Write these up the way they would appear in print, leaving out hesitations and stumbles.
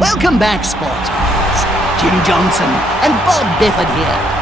Welcome back, sports fans. Jim Johnson and Bob Bifford here.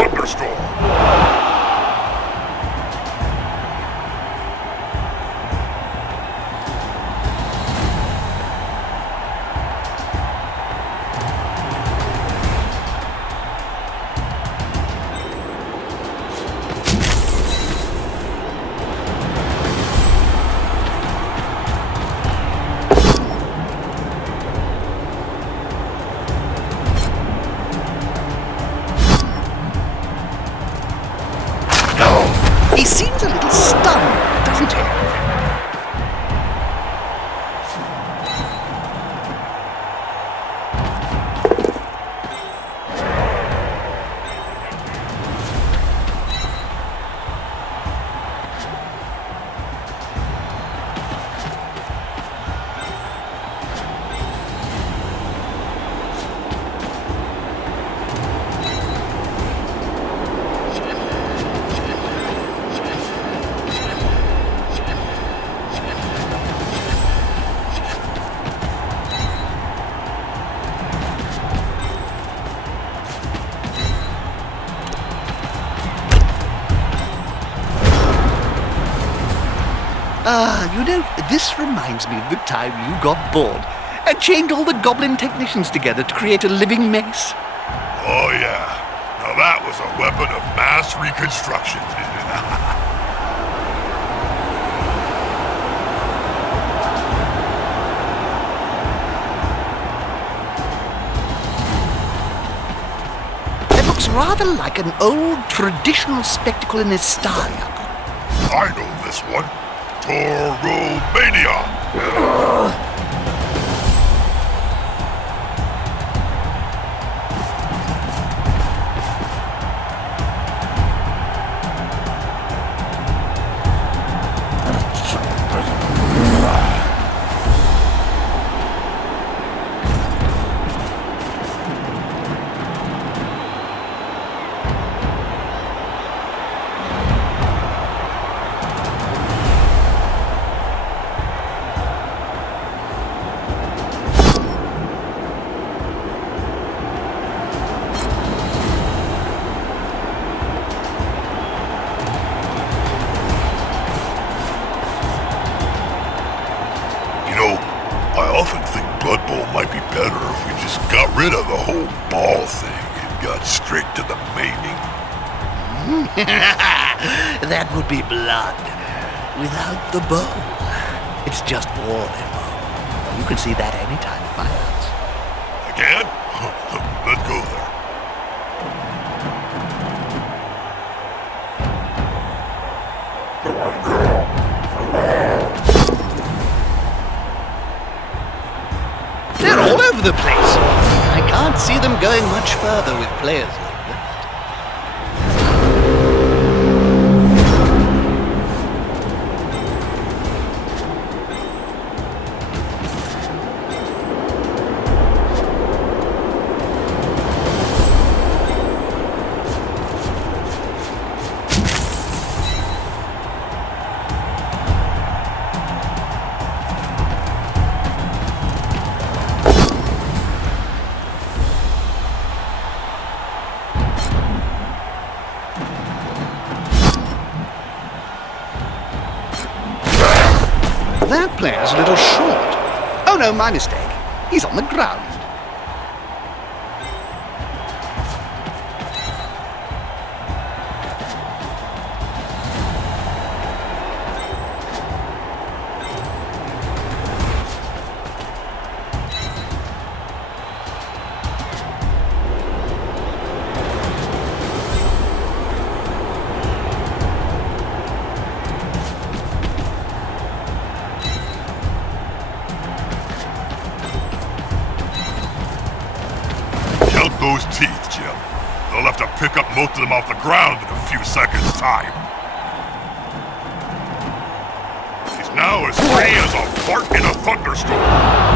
thunderstorm. He seems a little stunned, doesn't he? You know, this reminds me of the time you got bored and chained all the goblin technicians together to create a living mace. Oh yeah, now that was a weapon of mass reconstruction. It looks rather like an old traditional spectacle in Estonia. I know this one. Toromania! Might be better if we just got rid of the whole ball thing and got straight to the maiming. That would be blood without the bow. It's just war, then. You can see that anytime at my house. Again? Let's go there. They're all over the place. I can't see them going much further with players like that. That player's a little short. Oh no, my mistake. He's on the ground. Those teeth, Jim. They'll have to pick up most of them off the ground in a few seconds' time. He's now as free as a fart in a thunderstorm.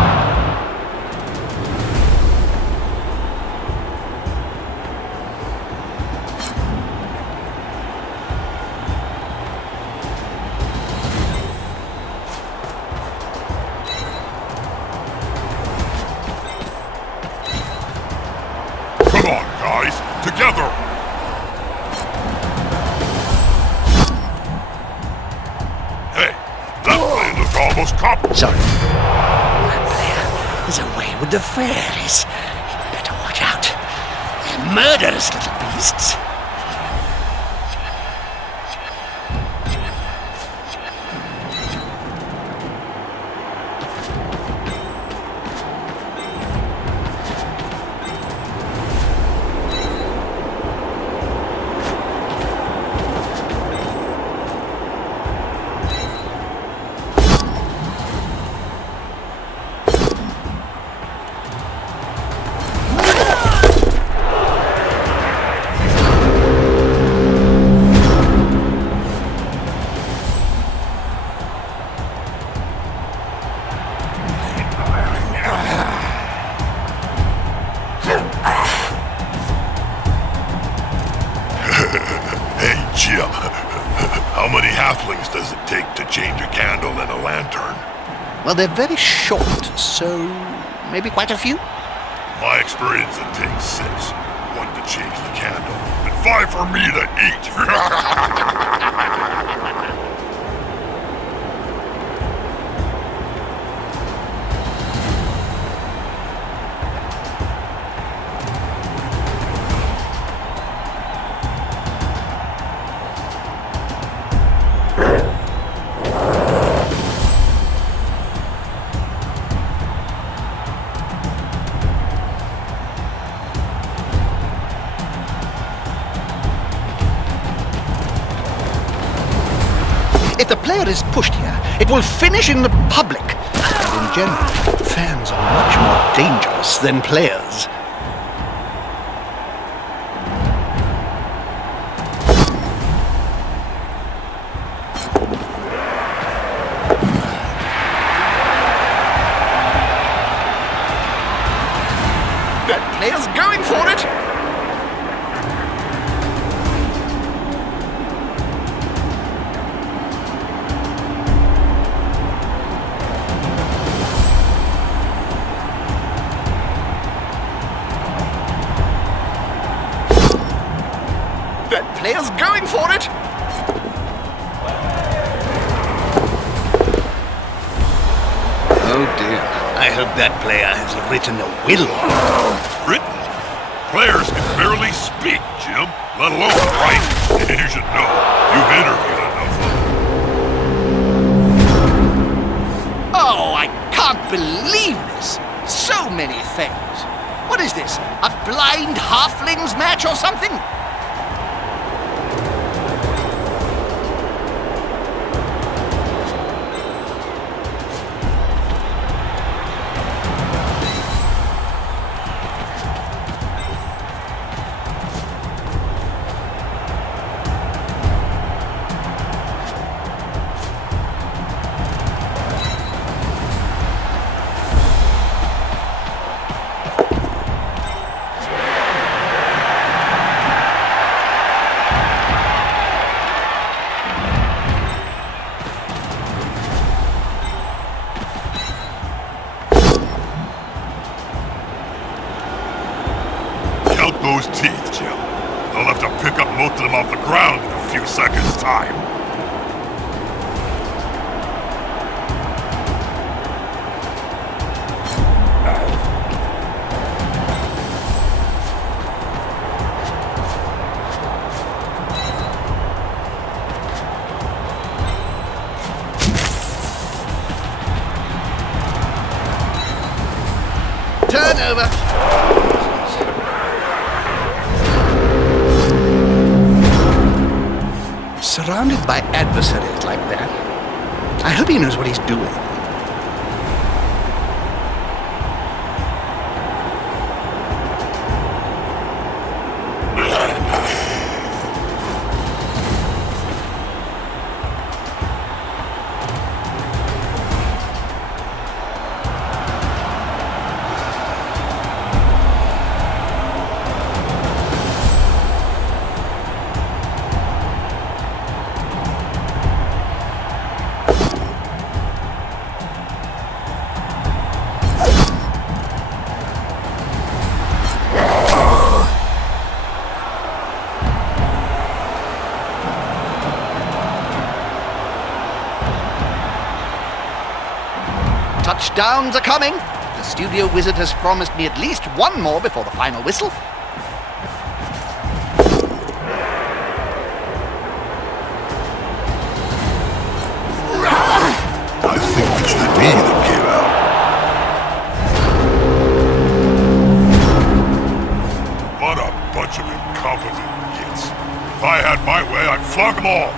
Come on, guys, together! Sorry. That player is away with the fairies. He'd better watch out. They're murderous little beasts. Hey, Jim. How many halflings does it take to change a candle in a lantern? Well, they're very short, so maybe quite a few? My experience, it takes 6. 1 to change the candle, and 5 for me to eat. If the player is pushed here, it will finish in the public. And in general, fans are much more dangerous than players. That player's going for it! That player's going for it! Oh dear. I hope that player has written a will. Written? Players can barely speak, Jim, let alone write. You should know. You've interviewed enough of them. Oh, I can't believe this! So many fails. What is this? A blind halflings match or something? Count those teeth, Jim. They'll have to pick up most of them off the ground in a few seconds' time. Turn over. Surrounded by adversaries like that, I hope he knows what he's doing. Touchdowns are coming. The studio wizard has promised me at least one more before the final whistle. I think it's the knee that came out. What a bunch of incompetent kids. If I had my way, I'd flog them all.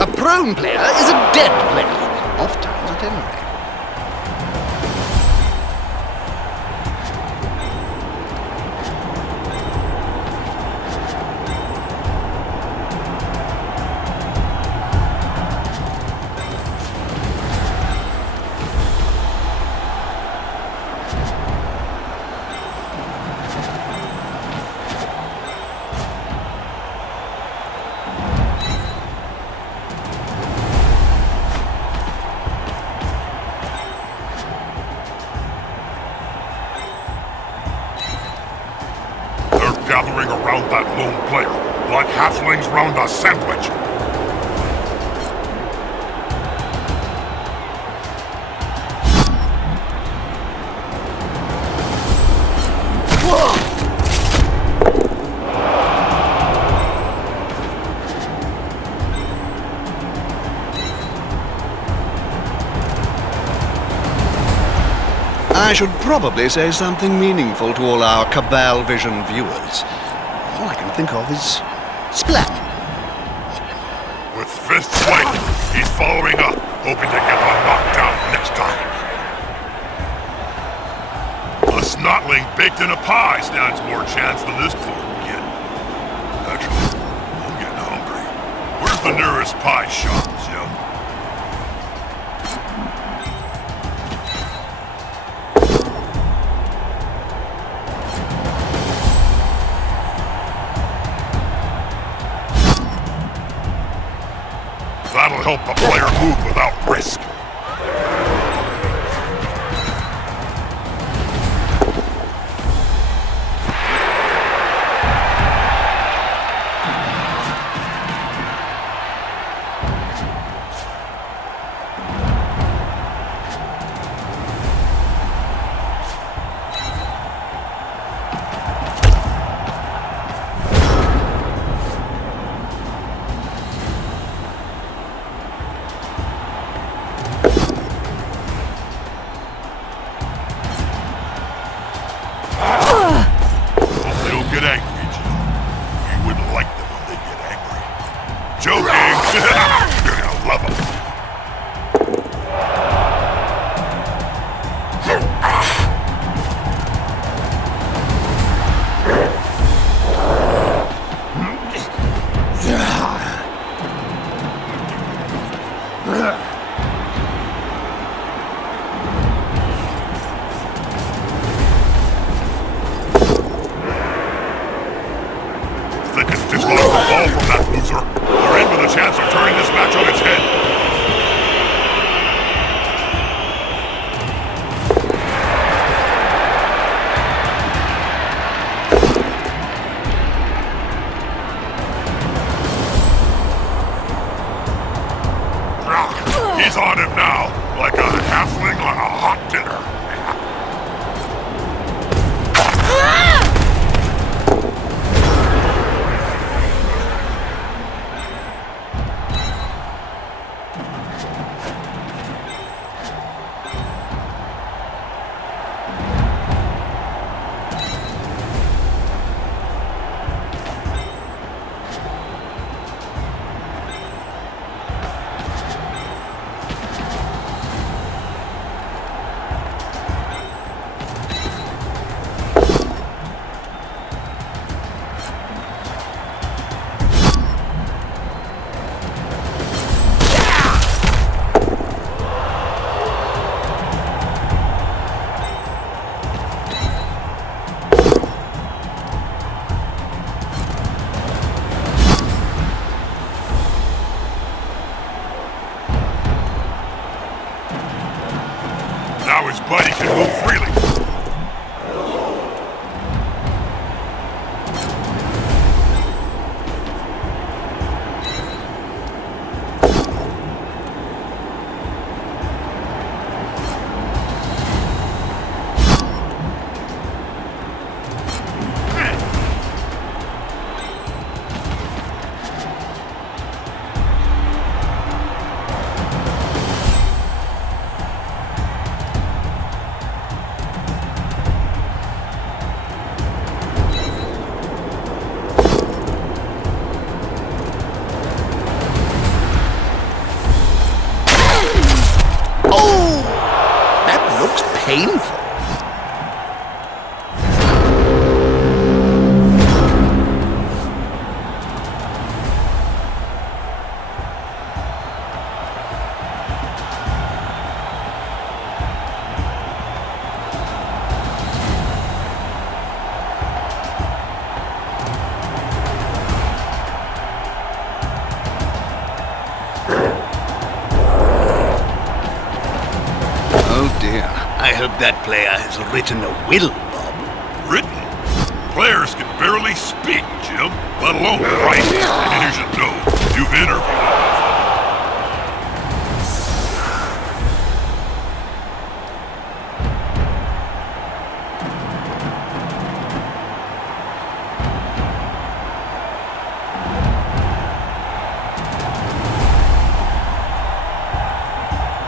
A prone player is a dead player. Off times at any rate. Gathering around that lone player, like halflings round a sandwich. I should probably say something meaningful to all our Cabal Vision viewers. All I can think of is splat. With fists weight, he's following up, hoping to get a knockdown next time. A snotling baked in a pie stands more chance than this poor kid. Actually, I'm getting hungry. Where's the nearest pie shop, Jim? That'll help the player move without risk. Get angry, Jill. You wouldn't like them when they get angry. Joking! You're gonna love them. They can dislodge the ball from that loser. They're in with a chance of turning this match on its head. He's on him now, like a halfling on a hot dinner. painful. Oh dear. I hope that player has written a will, Bob. Written? Players can barely speak, Jim, let alone write. You should know. You've interviewed.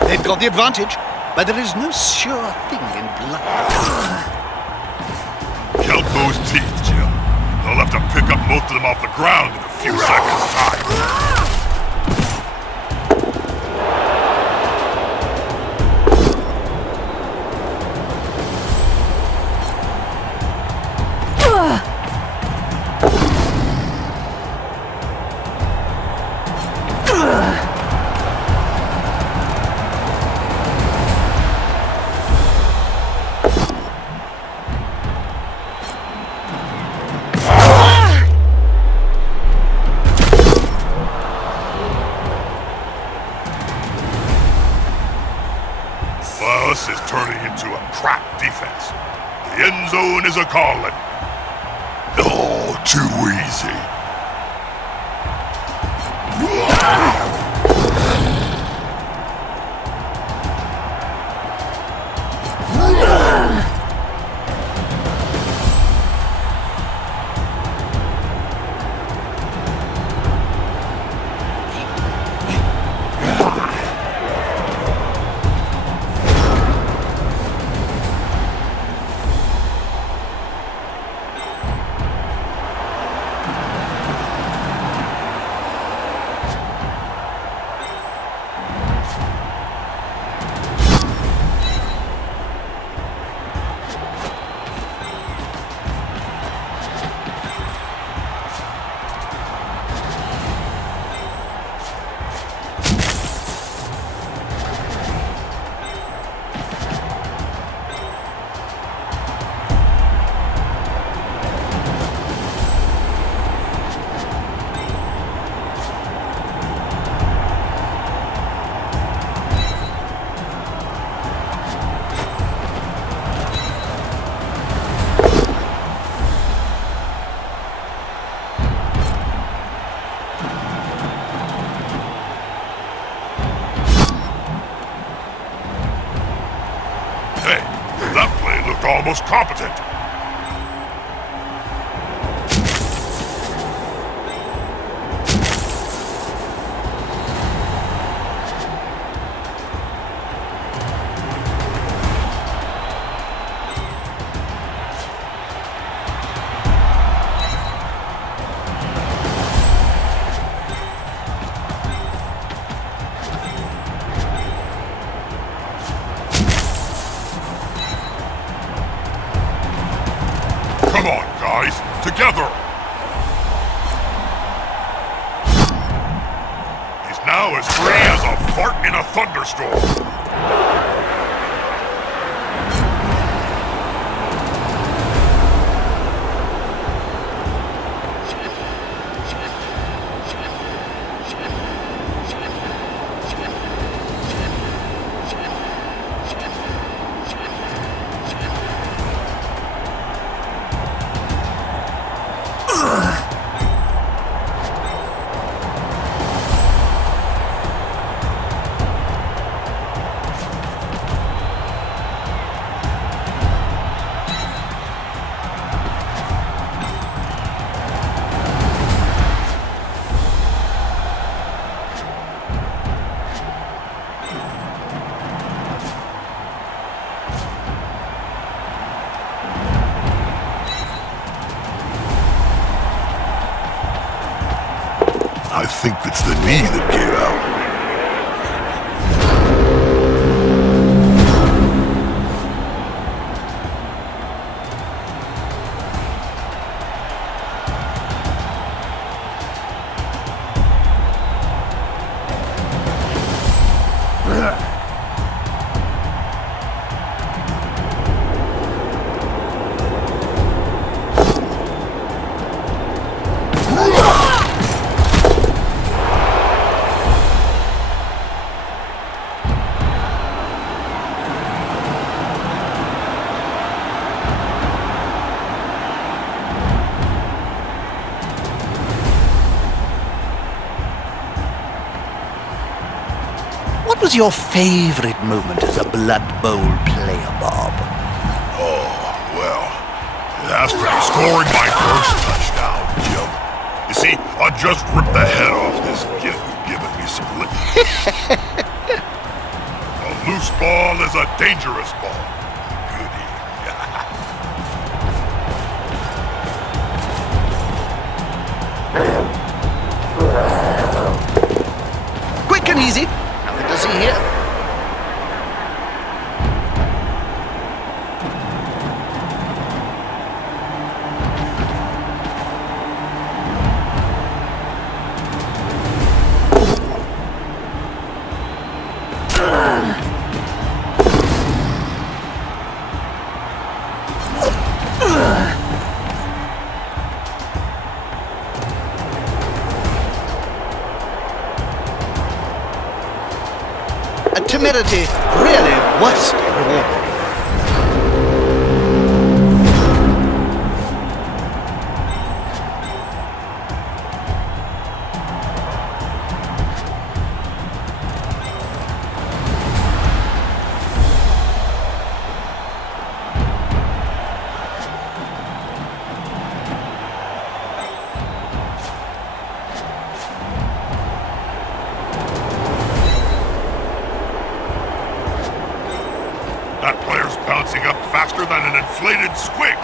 They've got the advantage, but there is no sure thing in blood. Count those teeth, Jim. They'll have to pick up most of them off the ground in a few seconds' time. Well, this is turning into a crap defense. The end zone is a calling. Oh, too easy. Hey, that play looked almost competent. Come on, guys, together! He's now as free as a fart in a thunderstorm. I think it's the knee that gave out. was your favorite moment as a Blood Bowl player, Bob? Oh, well, it has to be scoring my first touchdown, Jim. You see, I just ripped the head off this kid who giving me some lip. A loose ball is a dangerous ball. Goody. Quick and easy. Nothing to see here. Temerity really was rewarding. That player's bouncing up faster than an inflated squig.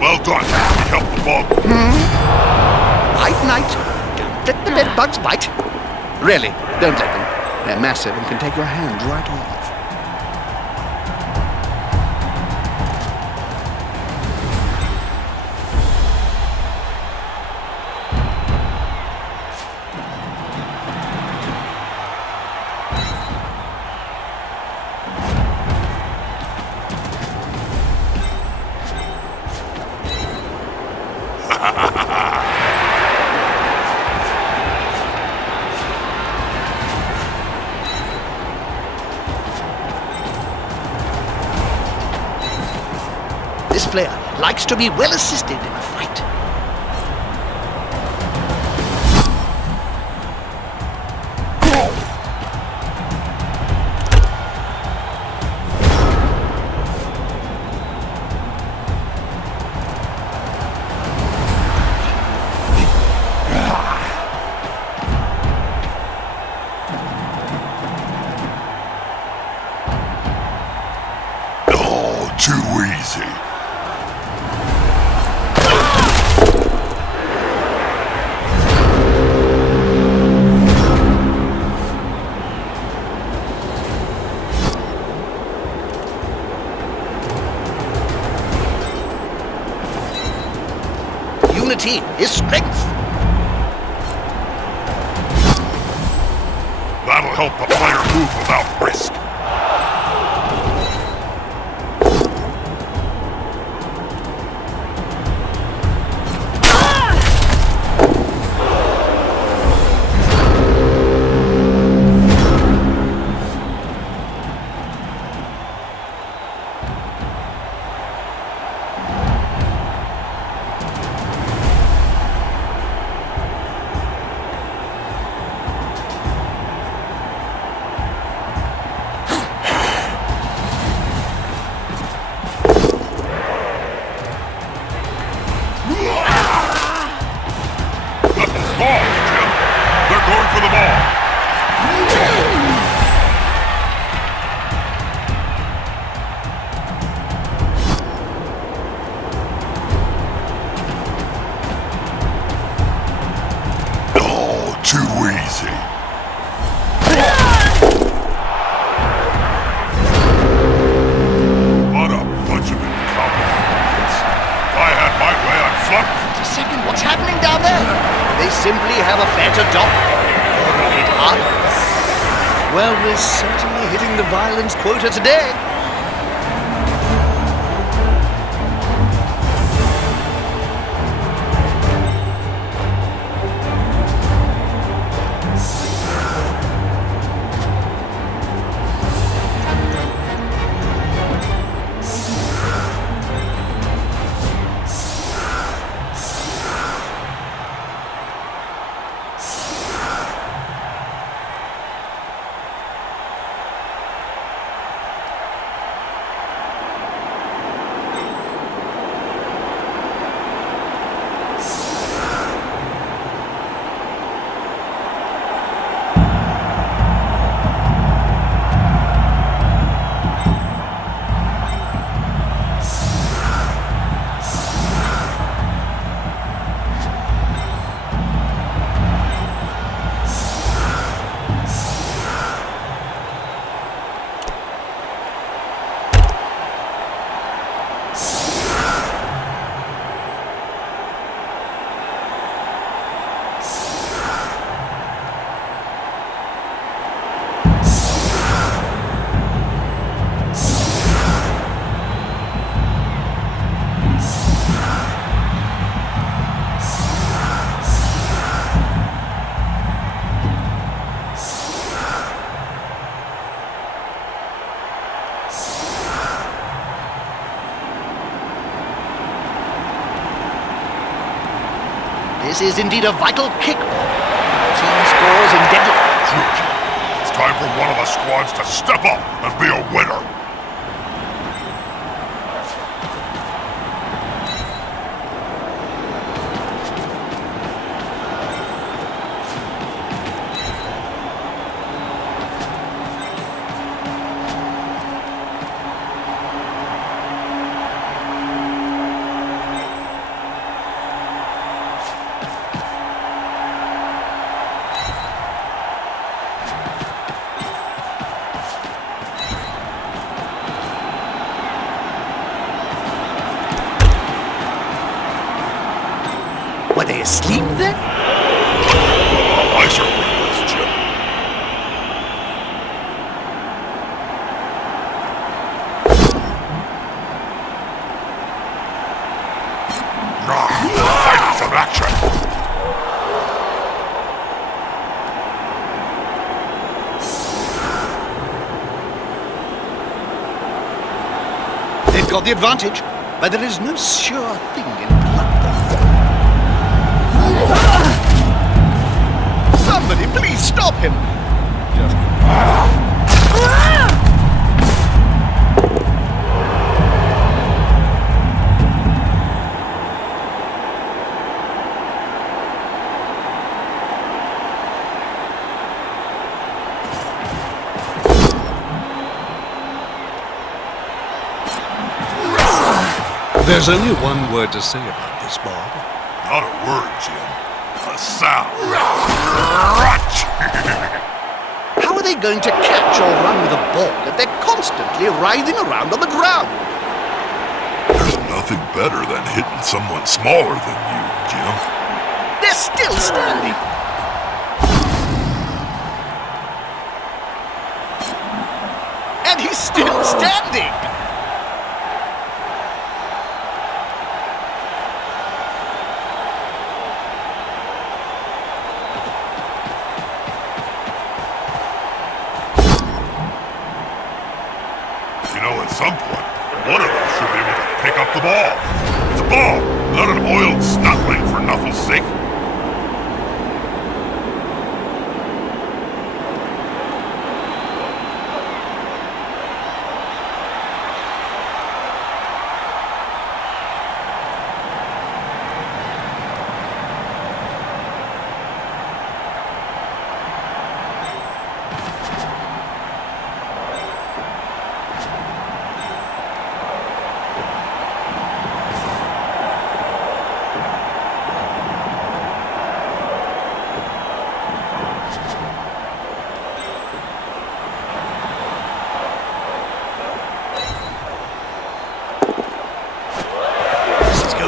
Well done. We helped the ball. Night, night. Don't let the bed bugs bite. Really, don't let them. They're massive and can take your hands right off. This player likes to be well assisted in a fight. Oh, too easy. Unity is strength. That'll help the player dare move without risk. Balls, Jim. They're going for the ball. Oh, too easy. What a bunch of incompetent kids. If I had my way, I'd flunk. Wait a second, what's happening down there? They simply have a better dock. Or a bit harder. Well, we're certainly hitting the violence quota today. This is indeed a vital kickball. Our team scores in deadly. Georgia, it's time for one of the squads to step up and be a winner. Were they asleep then? I certainly was, Jim. Fighting some action. They've got the advantage, but there is no sure thing in bloodbath. Somebody, please stop him! There's only one word to say about this, Bob. Not a word, Jim. A sound. How are they going to catch or run with a ball if they're constantly writhing around on the ground? There's nothing better than hitting someone smaller than you, Jim. They're still standing. He's still standing! You know, at some point, one of us should be able to pick up the ball. It's a ball, not an oiled snotling for Nuffle's sake.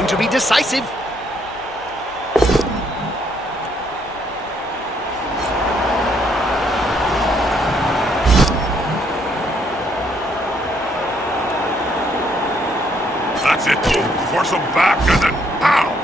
To be decisive. That's it. Force them back and then pow!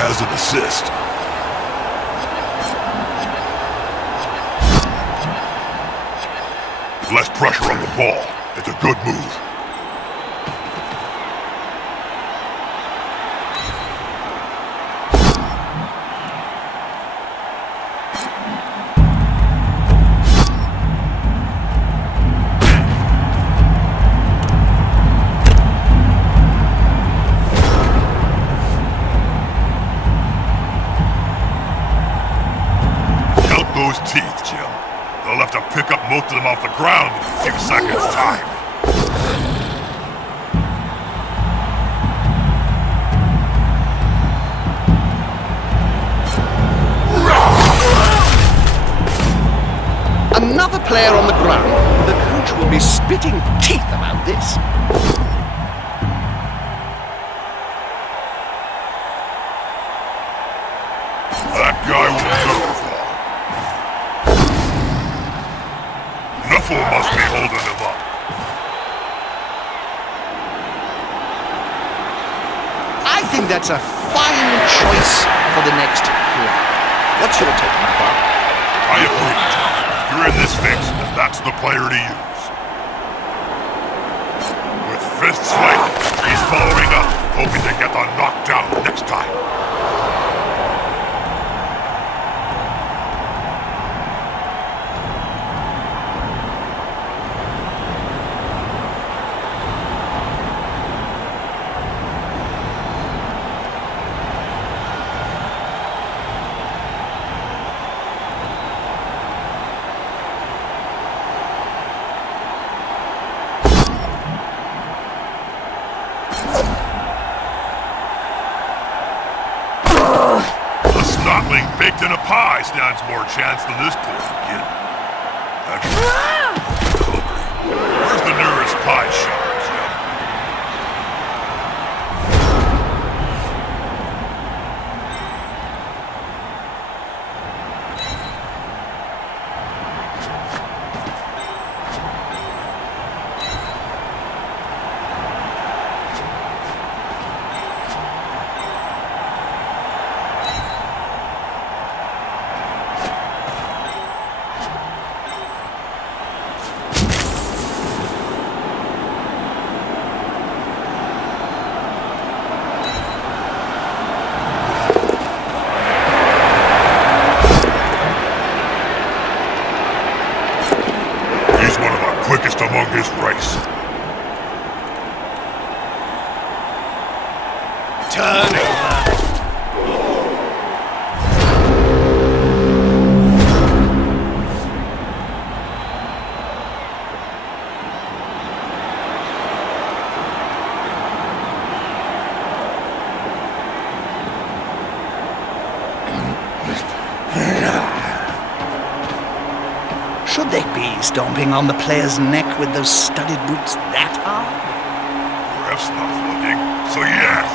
As an assist. Less pressure on the ball. It's a good move. Those teeth, Jim. They'll have to pick up most of them off the ground in a few seconds' time. Another player on the ground. The coach will be spitting teeth about this. That guy will suffer for. Nuffle must be holding him up. I think that's a fine choice for the next play. What's your take, Bob? I agree. If you're in this fix, that's the player to use. With fists like, he's following up, hoping to get the knockdown next time. Baked in a pie stands more chance than this poor kid. Actually, hungry. Where's the nearest pie shop, Jim? Should they be stomping on the player's neck with those studded boots that hard? Ref's not looking, so yes!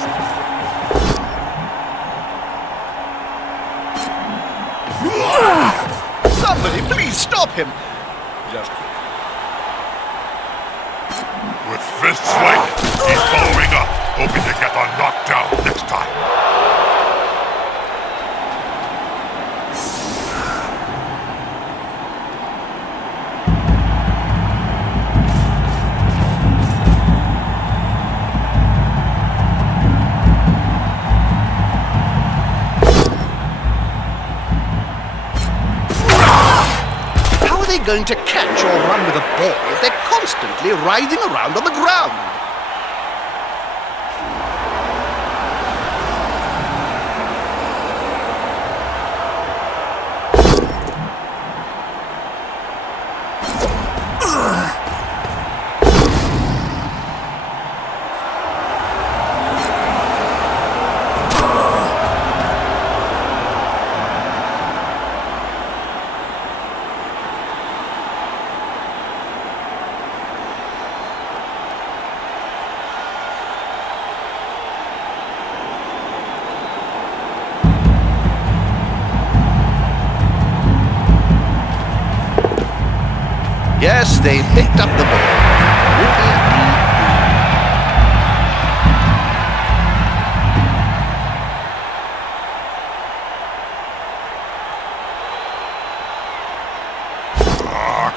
Somebody, please stop him! Just With fists swinging, he's following up, hoping to get the knockdown next time. How are they going to catch or run with a ball if they're constantly writhing around on the ground? Yes, they picked up the ball.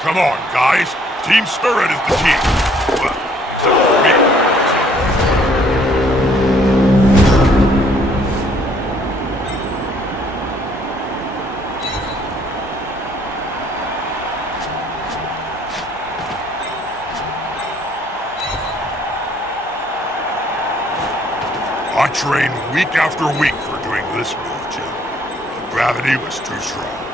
Come on, guys. Team spirit is the key. Well, except for me. I trained week after week for doing this move, Jim. The gravity was too strong.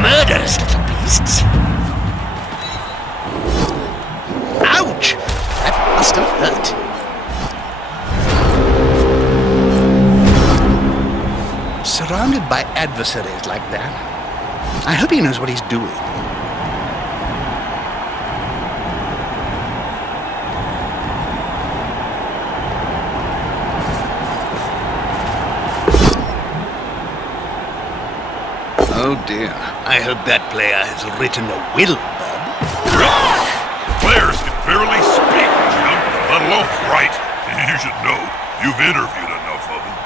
Murderous little beasts. Ouch! That must have hurt. Surrounded by adversaries like that, I hope he knows what he's doing. Oh dear. I hope that player has written a will, Bob. Players can barely speak, Jim, let alone write. You should know. You've interviewed enough of them.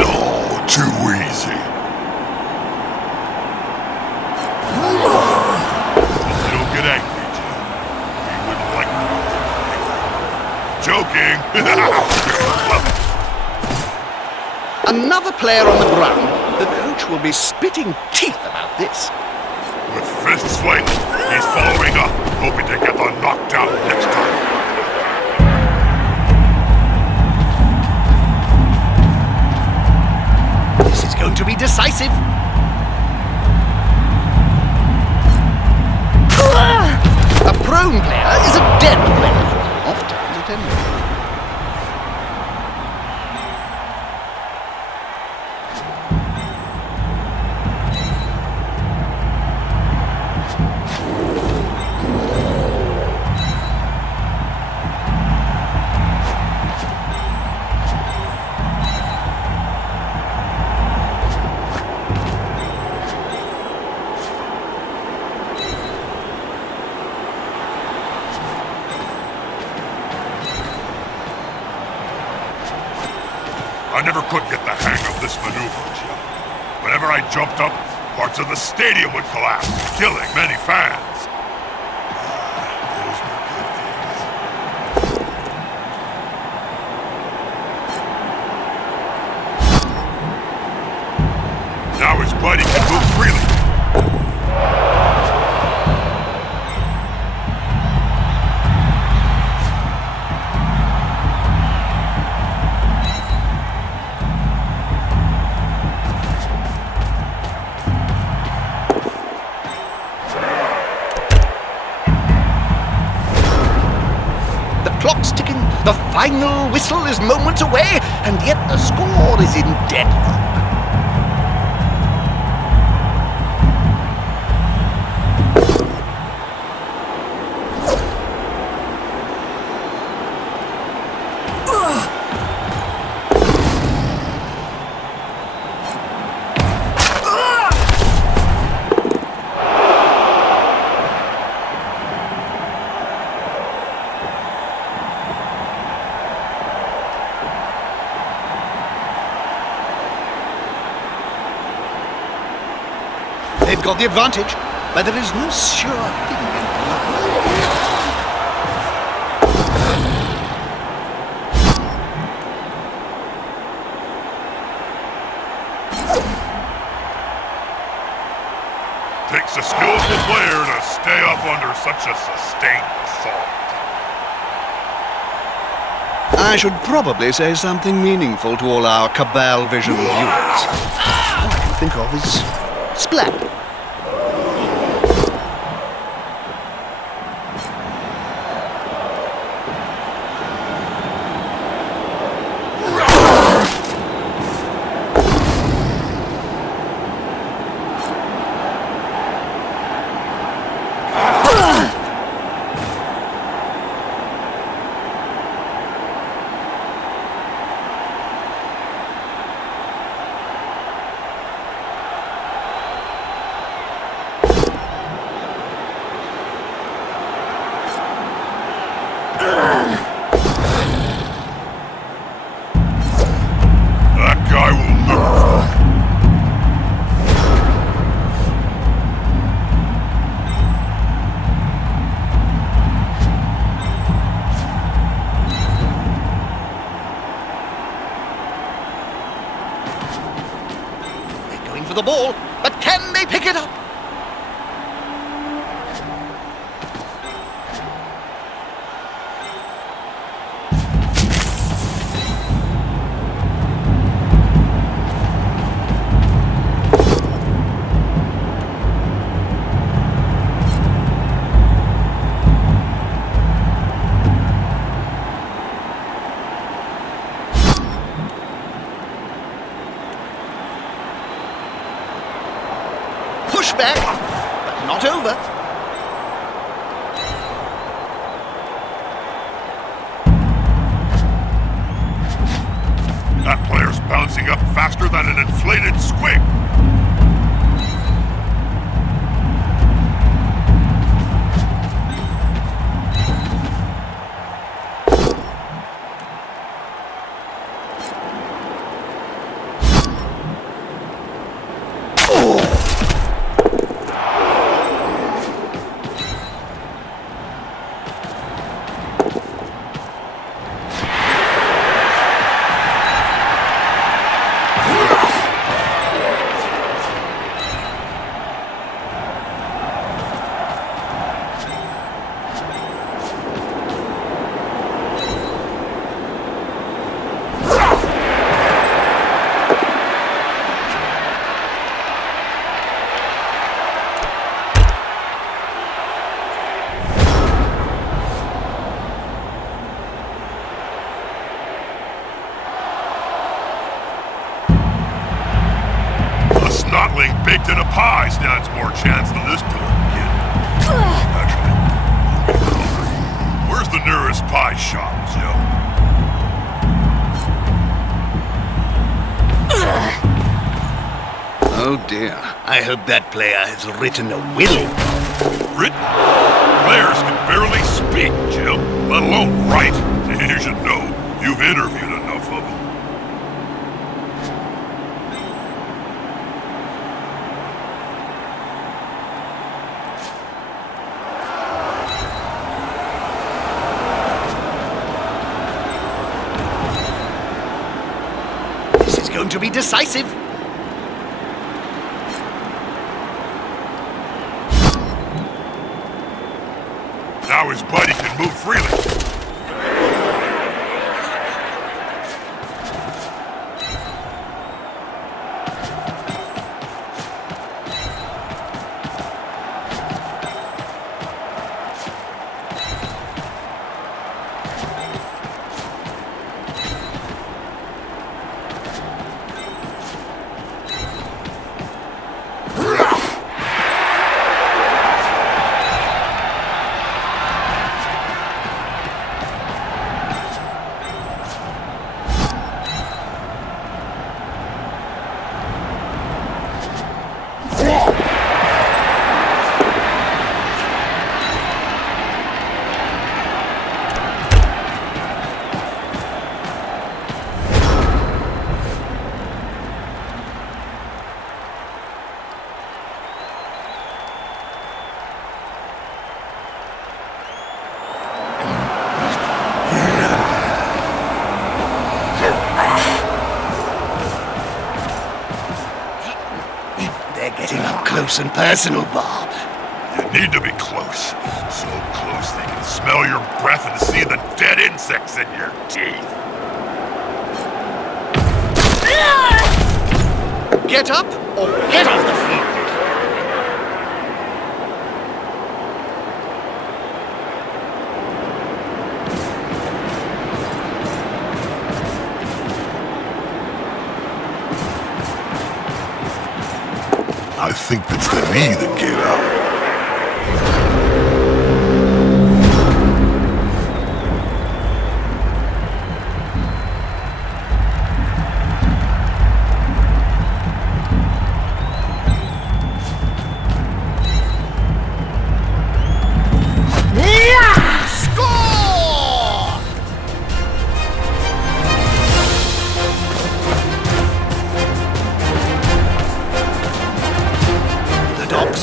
Oh, too easy. Don't get angry, Jim. You wouldn't like me. Joking. Another player on the ground. The coach will be spitting teeth about this. With fists swinging, he's following up, hoping to get the knockdown next time. This is going to be decisive. A prone player is a dead player. Oft times at any rate. I never could get the hang of this maneuver, Jim. Whenever I jumped up, parts of the stadium would collapse, killing many fans. Those were good days. Now his buddy can move freely. Clock's ticking, the final whistle is moments away, and yet the score is in deadlock. They've got the advantage, but there is no sure thing in life. Takes a skillful player to stay up under such a sustained assault. I should probably say something meaningful to all our Cabal Vision viewers. All I can think of is splat. That guy will never... They're going for the ball, but can they pick it up? Pushback, but not over. That player's bouncing up faster than an inflated squig. Snotling baked in a pie stands more chance than this poor kid. Actually, I'm getting hungry. Where's the nearest pie shop, Joe? Oh dear. I hope that player has written a will. Written? Players can barely speak, Jim, let alone write. You should know. You've interviewed enough of them. to be decisive. Now his buddy can move freely. Getting up close and personal, Bob. You need to be close. So close they can smell your breath and see the dead insects in your teeth. Get up or get off the field. I think it's the me that gave out.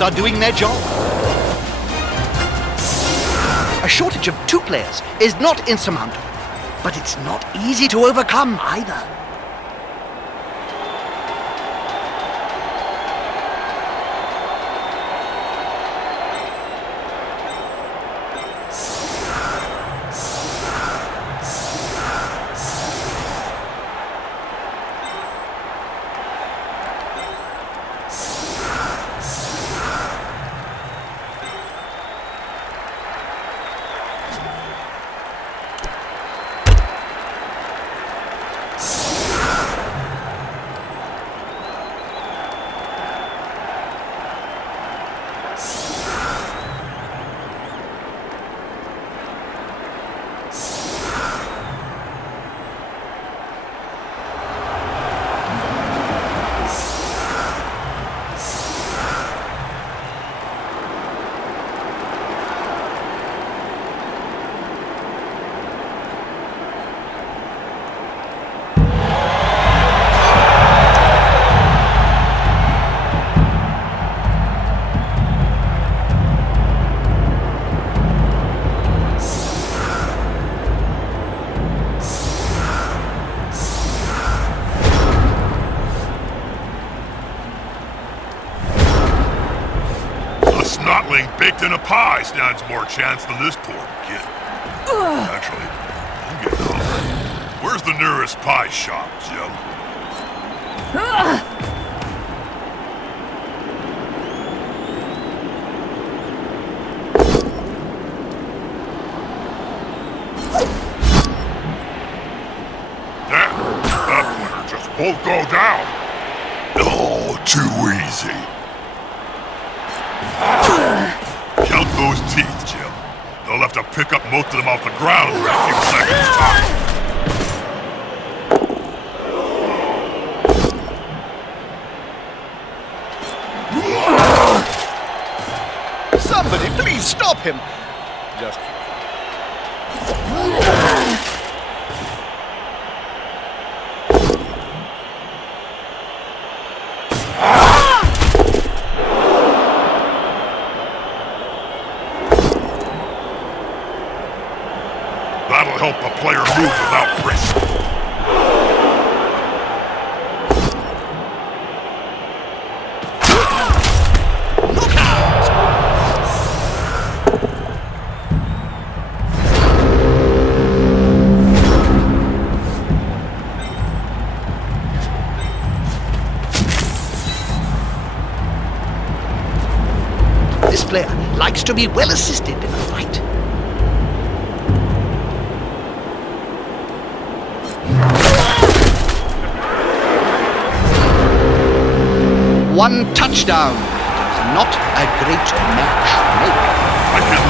Are doing their job. A shortage of 2 players is not insurmountable, but it's not easy to overcome either. Baked in a pie stands more chance than this poor kid. Actually, I'm getting hungry. Where's the nearest pie shop, Jim? Damn, that winner just won't go down. Oh, too easy. Count those teeth, Jim. They'll have to pick up most of them off the ground in a few seconds' time. Somebody, please stop him! Just That'll help a player move without risk. likes to be well assisted in a fight. One touchdown does not a great match make. I can